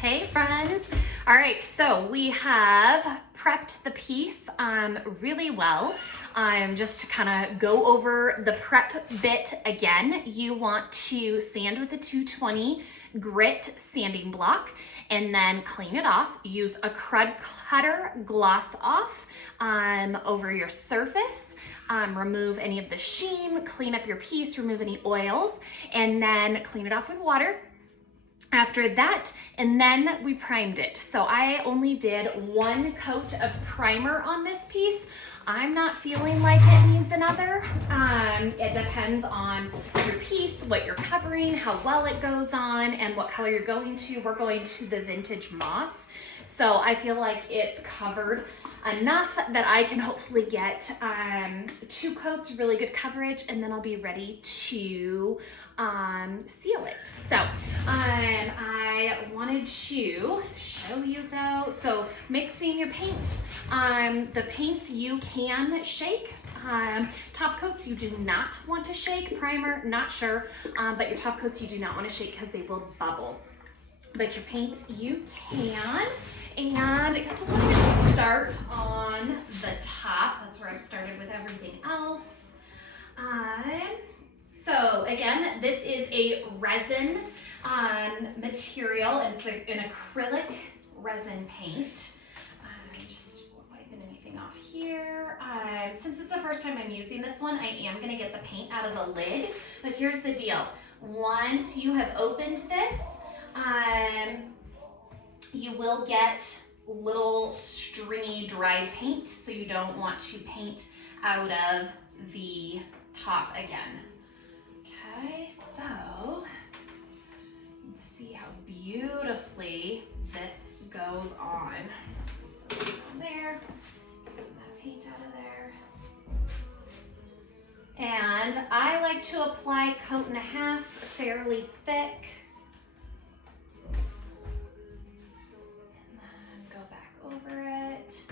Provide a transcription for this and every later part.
Hey friends. All right, so we have prepped the piece really well. Just to kind of go over the prep bit again, you want to sand with a 220 grit sanding block and then clean it off. Use a crud cutter gloss off over your surface. Remove any of the sheen, clean up your piece, remove any oils, and then clean it off with water. After that, and then we primed it. So I only did one coat of primer on this piece. I'm not feeling like it needs another. It depends on your piece, what you're covering, how well it goes on, and what color you're going to. We're going to the vintage moss. So I feel like it's covered enough that I can hopefully get 2 coats, really good coverage, and then I'll be ready to seal it. So I wanted to show you though, so mixing your paints. The paints you can shake. Top coats you do not want to shake. Primer, not sure, but your top coats you do not want to shake because they will bubble. But your paints you can. And I guess we'll go ahead and start on the top. That's where I've started with everything else. So again, this is a resin material, and it's an acrylic resin paint. Just wiping anything off here. Since it's the first time I'm using this one, I am going to get the paint out of the lid. But here's the deal. Once you have opened this, you will get little stringy dried paint, so you don't want to paint out of the top again. Okay, so let's see how beautifully this goes on. So there, get some of that paint out of there. And I like to apply 1.5 coats, fairly thick. Over it.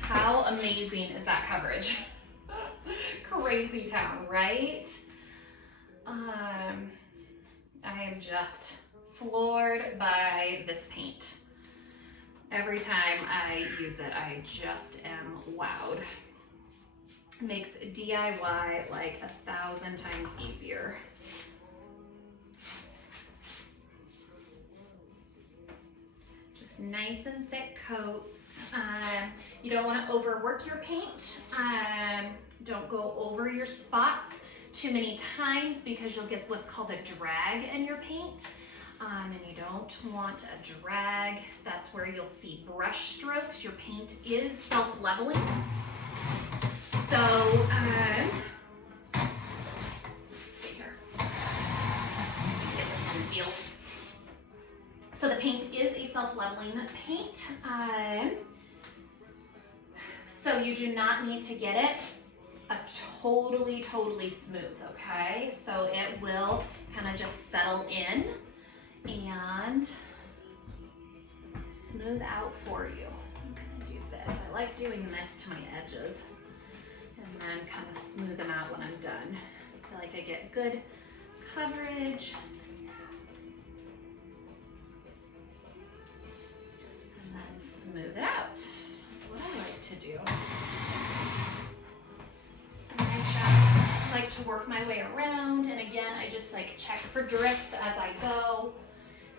How amazing is that coverage? Crazy town, right? I am just floored by this paint. Every time I use it, I just am wowed. Makes DIY like 1,000 times easier. Nice and thick coats. You don't want to overwork your paint. Don't go over your spots too many times because you'll get what's called a drag in your paint. And you don't want a drag. That's where you'll see brush strokes. Your paint is self-leveling. So, let's see here. Get this in the field. So the paint is a self-leveling paint. So you do not need to get it totally smooth, okay? So it will kind of just settle in and smooth out for you. I'm gonna do this. I like doing this to my edges and then kind of smooth them out when I'm done. I feel like I get good coverage. Smooth it out. That's what I like to do. And I just like to work my way around, and again, I just like check for drips as I go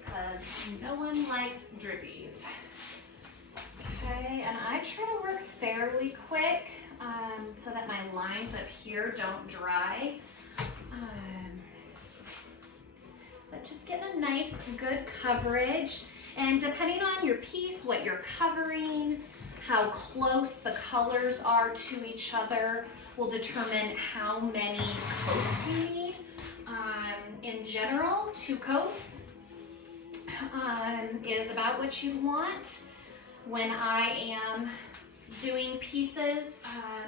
because no one likes drippies. Okay, and I try to work fairly quick so that my lines up here don't dry. But just getting a nice, good coverage. And depending on your piece, what you're covering, how close the colors are to each other will determine how many coats you need. In general, 2 coats is about what you want. When I am doing pieces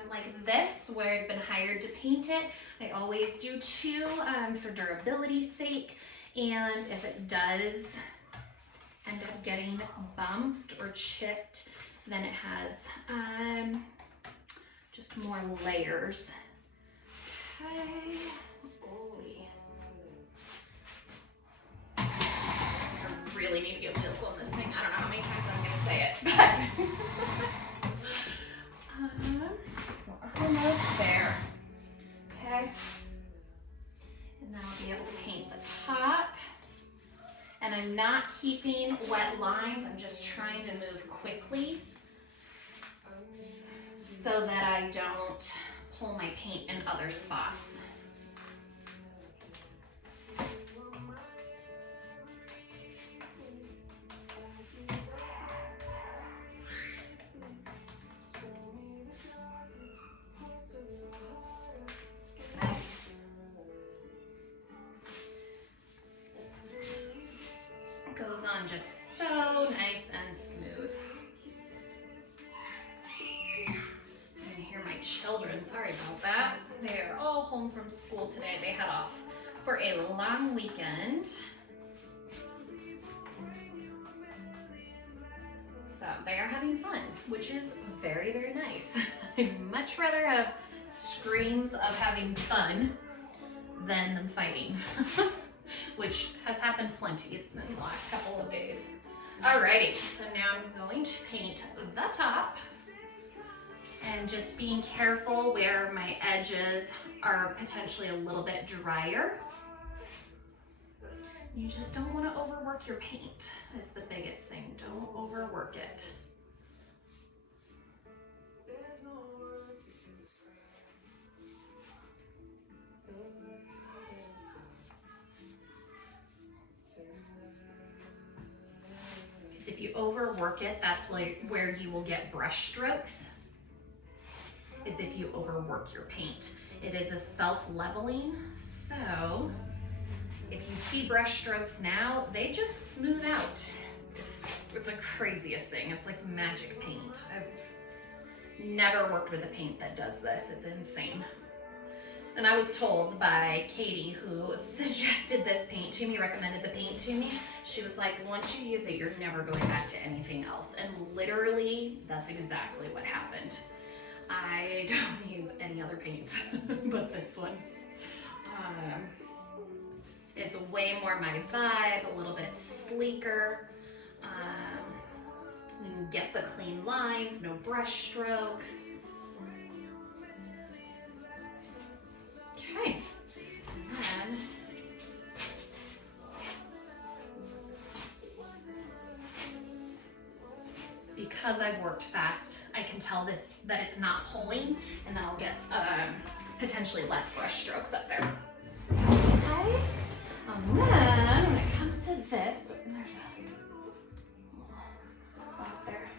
like this, where I've been hired to paint it, I always do 2 for durability's sake. And if it does end up getting bumped or chipped, then it has just more layers. Okay, let's see. really need to get wheels on this thing. I don't know how many times I'm gonna say it, but we're almost there. Okay. And then I'll be able to paint the top. And I'm not keeping wet lines. I'm just trying to move quickly so that I don't pull my paint in other spots. Goes on just so nice and smooth. You can hear my children, sorry about that. They are all home from school today. They head off for a long weekend. So they are having fun, which is very, very nice. I'd much rather have screams of having fun than them fighting. Which has happened plenty in the last couple of days. Alrighty, so now I'm going to paint the top and just being careful where my edges are potentially a little bit drier. You just don't want to overwork your paint is the biggest thing. Don't overwork it. If you overwork it, that's where you will get brush strokes, is if you overwork your paint. It is a self-leveling, so if you see brush strokes now, they just smooth out. It's the craziest thing. It's like magic paint. I've never worked with a paint that does this. It's insane. And I was told by Katie, who suggested this paint to me, recommended the paint to me. She was like, once you use it, you're never going back to anything else. And literally, that's exactly what happened. I don't use any other paints but this one. It's way more my vibe, a little bit sleeker. You can get the clean lines, no brush strokes. Okay, and then because I've worked fast, I can tell that it's not pulling, and then I'll get potentially less brush strokes up there. Okay, and then when it comes to this, there's a little spot there.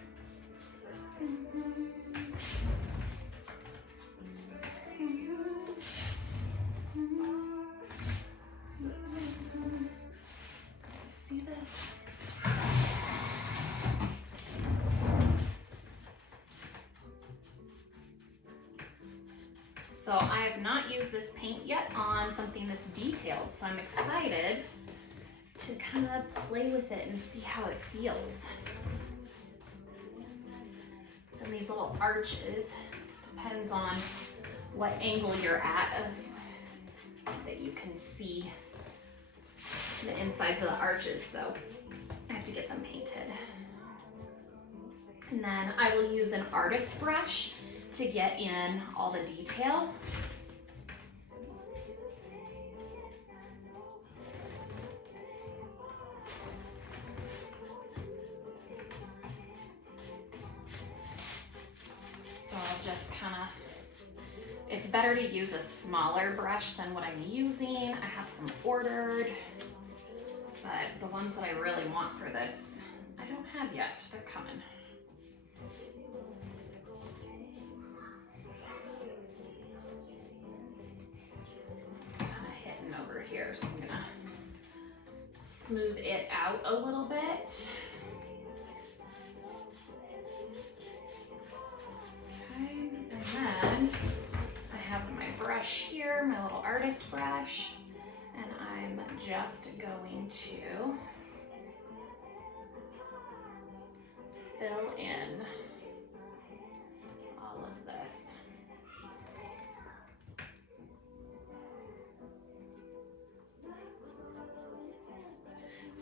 See this? So I have not used this paint yet on something this detailed, so I'm excited to kind of play with it and see how it feels. So these little arches, depends on what angle you're at that you can see the insides of the arches, so I have to get them painted. And then I will use an artist brush to get in all the detail. So I'll just kind of, it's better to use a smaller brush than what I'm using. I have some ordered, but the ones that I really want for this, I don't have yet. They're coming. Kind of hitting over here, so I'm gonna smooth it out a little bit. Okay, and then I have my brush here, my little artist brush, and I'm just going to fill in all of this.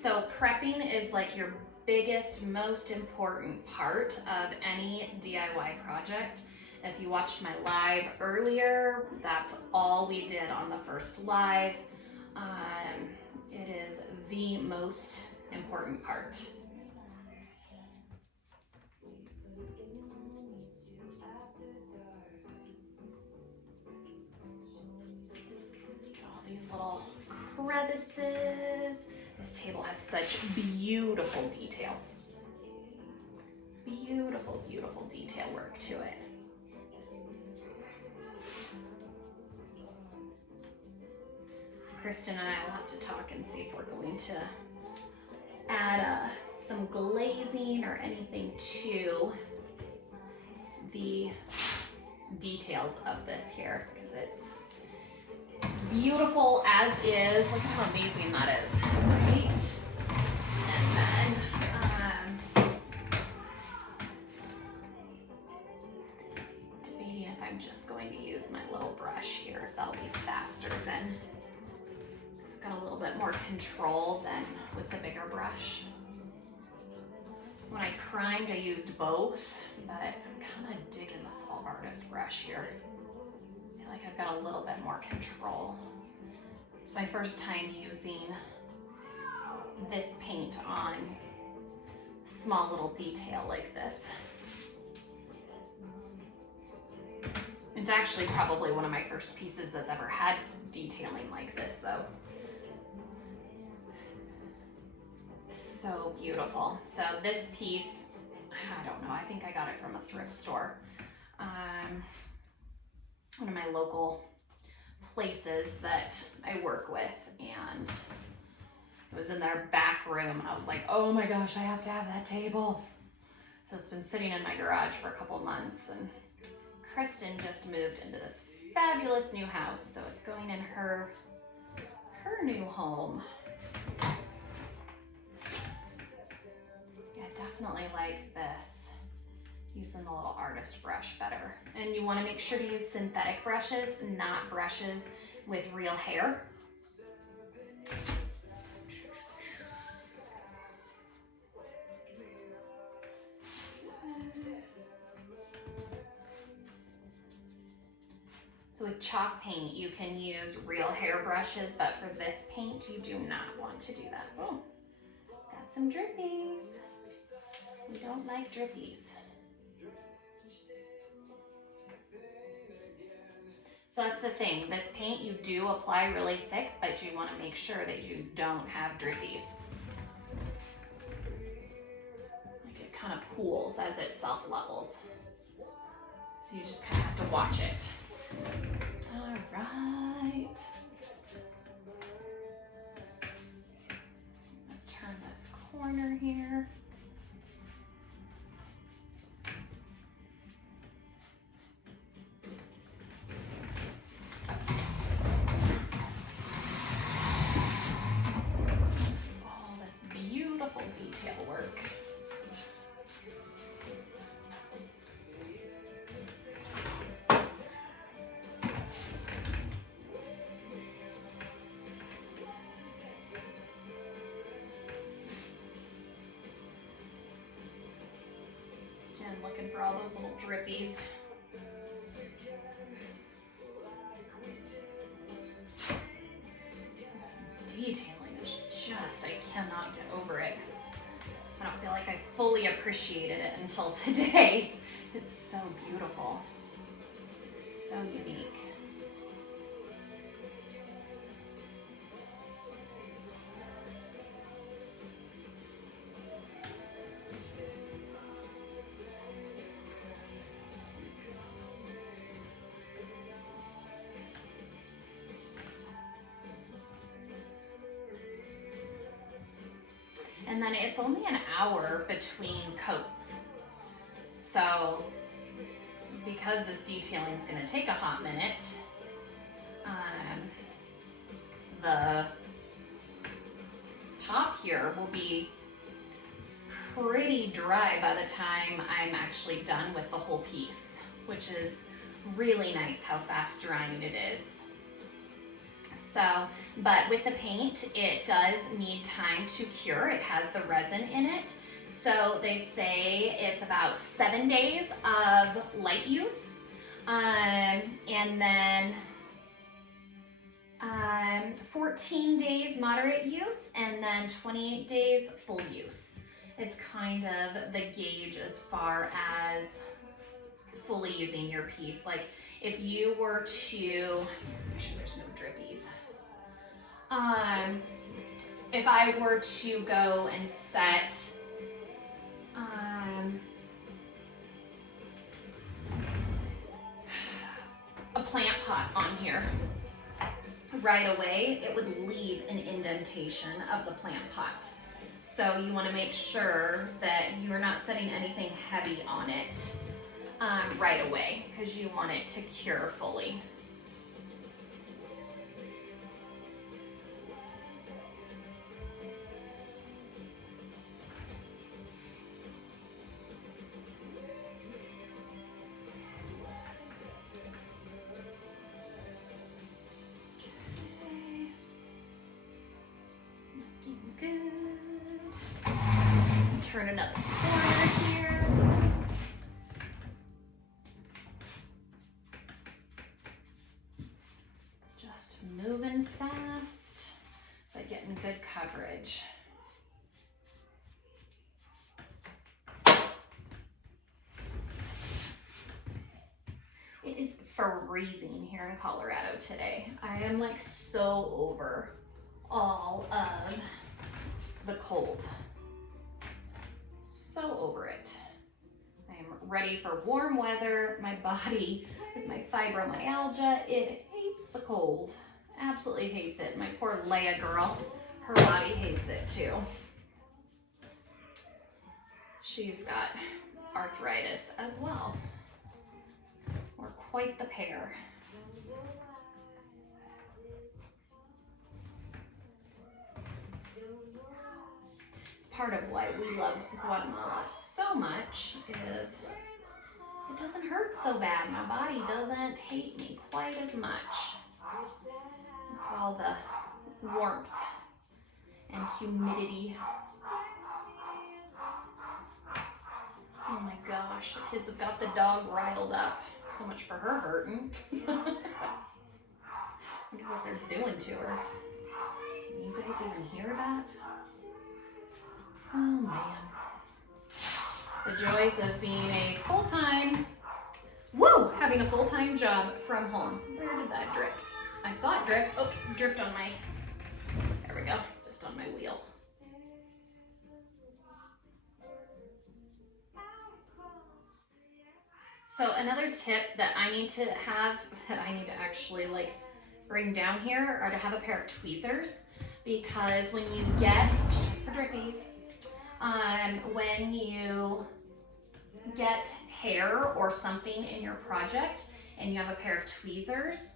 So prepping is like your biggest, most important part of any DIY project. If you watched my live earlier, that's all we did on the first live. It is the most important part. All these little crevices. This table has such beautiful detail. Beautiful, beautiful detail work to it. Kristen and I will have to talk and see if we're going to add some glazing or anything to the details of this here, because it's beautiful as is. Look at how amazing that is, right? And then debating if I'm just going to use my little brush here, if that'll be faster than, it's got a little bit more control than with the bigger brush. When I primed, I used both, but I'm kind of digging this little artist brush here. I feel like I've got a little bit more control. It's my first time using this paint on small little detail like this. It's actually probably one of my first pieces that's ever had detailing like this though. So beautiful. So this piece, I don't know, I think I got it from a thrift store. One of my local places that I work with, and it was in their back room. I was like, oh my gosh, I have to have that table. So it's been sitting in my garage for a couple months, and Kristen just moved into this fabulous new house, so it's going in her new home. Yeah, definitely like this, using the little artist brush better. And you want to make sure to use synthetic brushes, not brushes with real hair. So with chalk paint, you can use real hair brushes, but for this paint, you do not want to do that. Oh, got some drippies. We don't like drippies. So that's the thing, this paint you do apply really thick, but you want to make sure that you don't have drippies. Like it kind of pools as it self-levels. So you just kind of have to watch it. All right. Turn this corner here. All this beautiful detail work. Looking for all those little drippies. This detailing is just, I cannot get over it. I don't feel like I fully appreciated it until today. It's so beautiful, so unique. And then it's only an hour between coats. So because this detailing is going to take a hot minute, the top here will be pretty dry by the time I'm actually done with the whole piece, which is really nice how fast drying it is. So, but with the paint, it does need time to cure. It has the resin in it. So they say it's about 7 days of light use, and then 14 days moderate use, and then 28 days full use is kind of the gauge as far as fully using your piece. Like if you were to, let's make sure there's no drippies. If I were to go and set a plant pot on here right away, it would leave an indentation of the plant pot. So you want to make sure that you're not setting anything heavy on it right away, because you want it to cure fully. Good. Turn another corner here. Just moving fast, but getting good coverage. It is freezing here in Colorado today. I am like so over all of the cold. So over it. I am ready for warm weather. My body, with my fibromyalgia, it hates the cold. Absolutely hates it. My poor Leia girl, her body hates it too. She's got arthritis as well. We're quite the pair. Part of why we love Guatemala so much is it doesn't hurt so bad. My body doesn't hate me quite as much. It's all the warmth and humidity. Oh my gosh, the kids have got the dog riled up. So much for her hurting. I wonder what they're doing to her. Can you guys even hear that? Oh man. The joys of being a full-time, having a full-time job from home. Where did that drip? I saw it drip. Oh, dripped on my, there we go, just on my wheel. So another tip that I need to actually like bring down here are to have a pair of tweezers, because when you get, for drippies, when you get hair or something in your project and you have a pair of tweezers,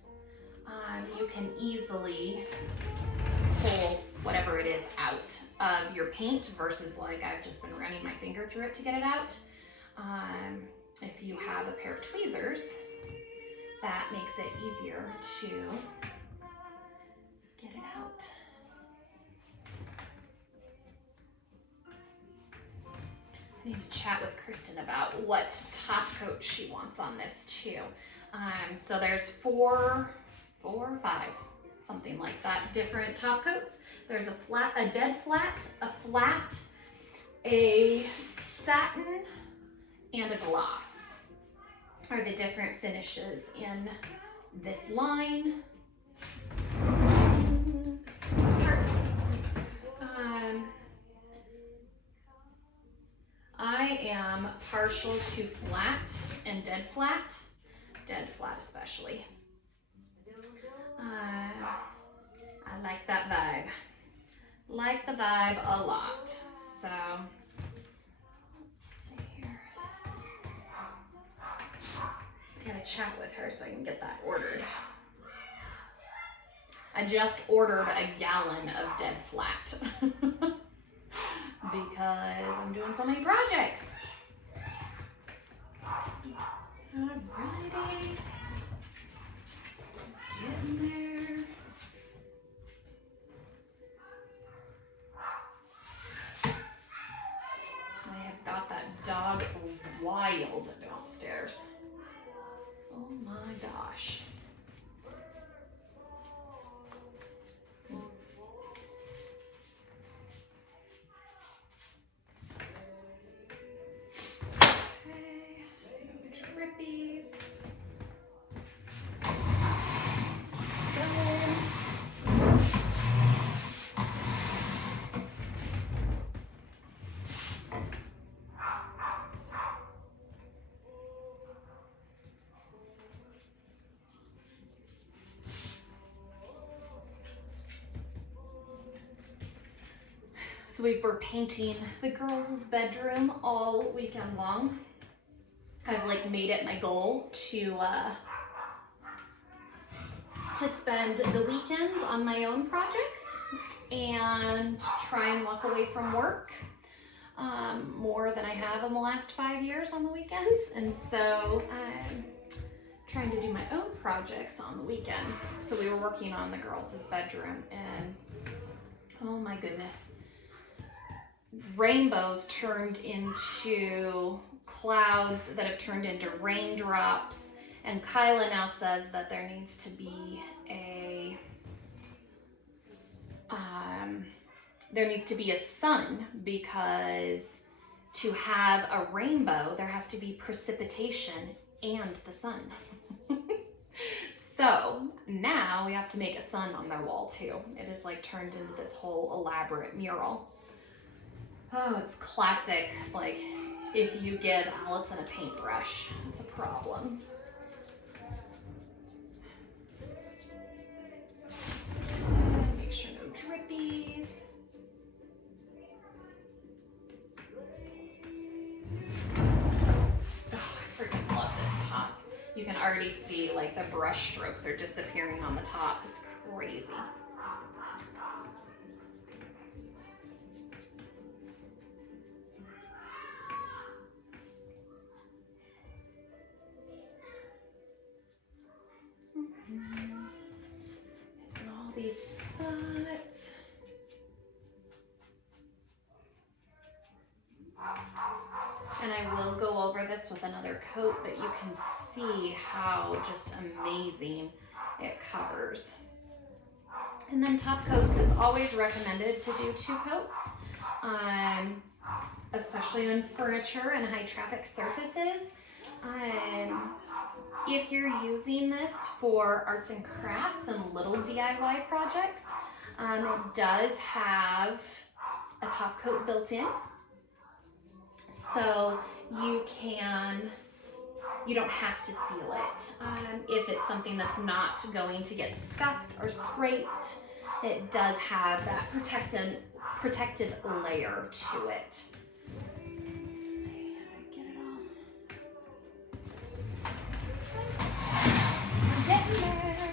you can easily pull whatever it is out of your paint, versus like I've just been running my finger through it to get it out. If you have a pair of tweezers, that makes it easier to get it out. I need to chat with Kristen about what top coat she wants on this too. So there's four or five, something like that, different top coats. There's a flat, a dead flat, a flat, a satin, and a gloss are the different finishes in this line. I am partial to flat and dead flat especially. I like that vibe. Like the vibe a lot. So let's see here. I gotta chat with her so I can get that ordered. I just ordered a gallon of dead flat because I'm doing so many projects. Alrighty. Getting there. dog wild downstairs. Oh my gosh. Okay, no drippies. Done. So we were painting the girls' bedroom all weekend long. I've like made it my goal to spend the weekends on my own projects and try and walk away from work more than I have in the last 5 years on the weekends. And so I'm trying to do my own projects on the weekends. So we were working on the girls' bedroom, and oh my goodness, rainbows turned into clouds that have turned into raindrops. And Kyla now says that there needs to be a sun, because to have a rainbow, there has to be precipitation and the sun. So now we have to make a sun on their wall too. It is like turned into this whole elaborate mural. Oh, it's classic, like if you give Allison a paintbrush, it's a problem. Make sure no drippies. Oh, I freaking love this top. You can already see like the brush strokes are disappearing on the top. It's crazy. And all these spots. And I will go over this with another coat, but you can see how just amazing it covers. And then top coats, it's always recommended to do 2 coats, especially on furniture and high traffic surfaces. If you're using this for arts and crafts and little DIY projects, it does have a top coat built in. So you don't have to seal it. If it's something that's not going to get scuffed or scraped, it does have that protective layer to it. Let's see how I get it all. We're getting there.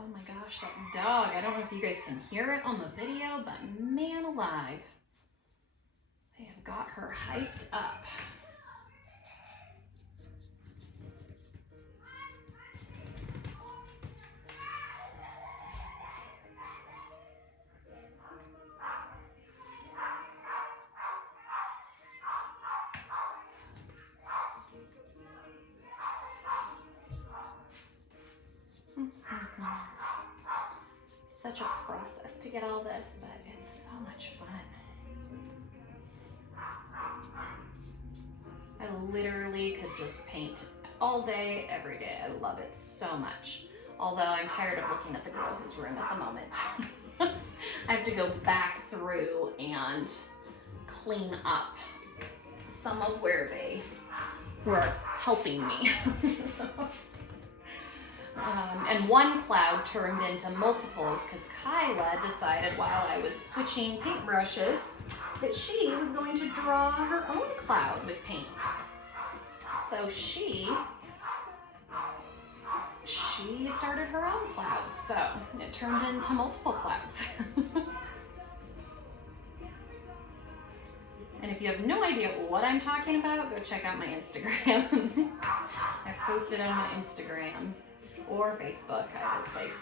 Oh my gosh, that dog. I don't know if you guys can hear it on the video, but man alive, they have got her hyped up. Such a process to get all this, but it's so much fun. I literally could just paint all day, every day. I love it so much. Although I'm tired of looking at the girls' room at the moment. I have to go back through and clean up some of where they were helping me. And one cloud turned into multiples because Kyla decided while I was switching paintbrushes that she was going to draw her own cloud with paint. So she started her own clouds, so it turned into multiple clouds. And if you have no idea what I'm talking about, go check out my Instagram. I posted on my Instagram or Facebook, either place.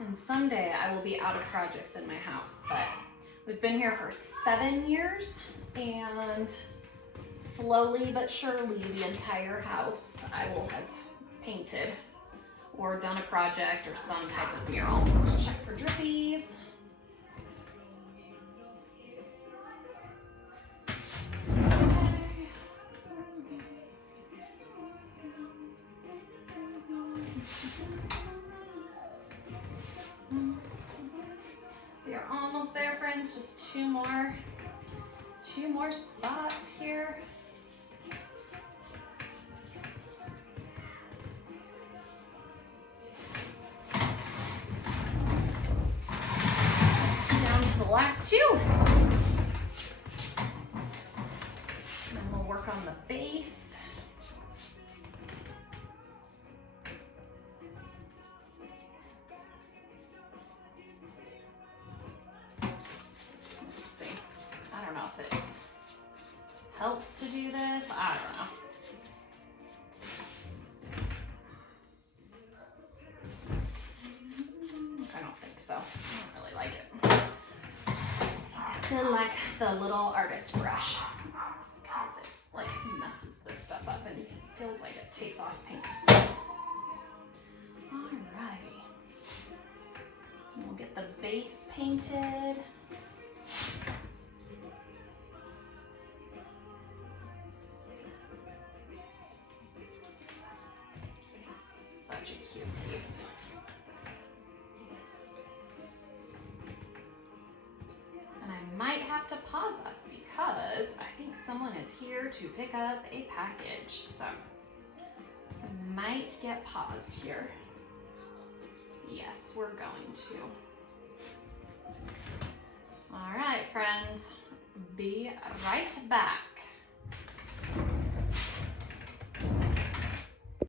And someday I will be out of projects in my house, but we've been here for 7 years, and slowly but surely the entire house I will have painted or done a project or some type of mural. Let's check for drippies. We are almost there, friends. Just two more spots here. Down to the last two. And then we'll work on the base. Let's see. I don't know if it helps to do this. I don't know. I don't think so. I don't really like it. I still like the little artist brush because it like messes this stuff up and feels like it takes off paint. Alrighty. We'll get the base painted. Such a cute piece. And I might have to pause us because I think someone is here to pick up a package. So I might get paused here. Yes, we're going to. All right, friends, be right back.